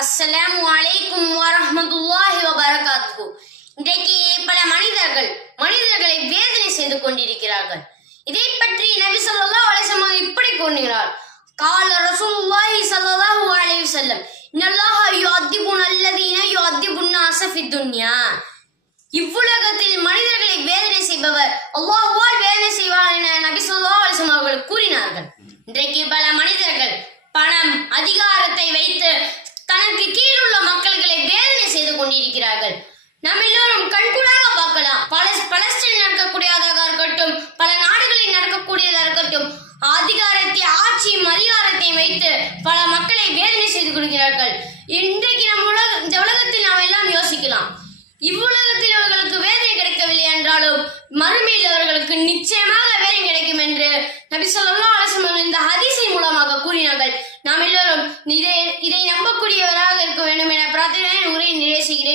அஸ்ஸலாமு அலைக்கும் வரஹ்மத்துல்லாஹி வபரகாத்து இன்றைக்கு பல மனிதர்கள் மனிதர்களை வேதனை செய்து கொண்டிருக்கிறார்கள். இதை பற்றி நபி ஸல்லல்லாஹு அலைஹி இப்படி கூறுகிறார். கால ரசூலுல்லாஹி ஸல்லல்லாஹு அலைஹி வஸல்லம் இன்னல்லாஹ யுஅத்திபுன் அல்லதீன யுஅத்திபுன் நாஸ ஃபித் துன்யா. இவ்வுலகத்தில் மனிதர்களை வேதனை செய்பவர் அல்லாஹ்வால் வேதனை செய்வார் என நபி ஸல்லல்லாஹு அலைஹி வஸல்லம் அவர்கள் கூறினார்கள். இன்றைக்கு பல மனிதர்கள் பணம் அதிகாரத்தை வைத்து தனக்கு கீழுள்ள மக்கள்களை வேதனை செய்து கொண்டிருக்கிறார்கள். நாம் எல்லோரும் கண்கூடாக பார்க்கலாம். பல பலஸ்தீன் நடக்கக்கூடியதாக இருக்கட்டும் பல நாடுகளில் நடக்கக்கூடியதாக இருக்கட்டும் அதிகாரத்தை ஆட்சியும் அதிகாரத்தையும் வைத்து பல மக்களை வேதனை செய்து கொள்கிறார்கள். இன்றைக்கு நம் உலக இந்த உலகத்தில் நாம் எல்லாம் யோசிக்கலாம். இவ்வுலகத்தில் அவர்களுக்கு வேதனை கிடைக்கவில்லை என்றாலும் மறுமையில் அவர்களுக்கு நிச்சயமாக வேதனை கிடைக்கும் என்று நபி ஸல்லல்லாஹு அலைஹி இந்த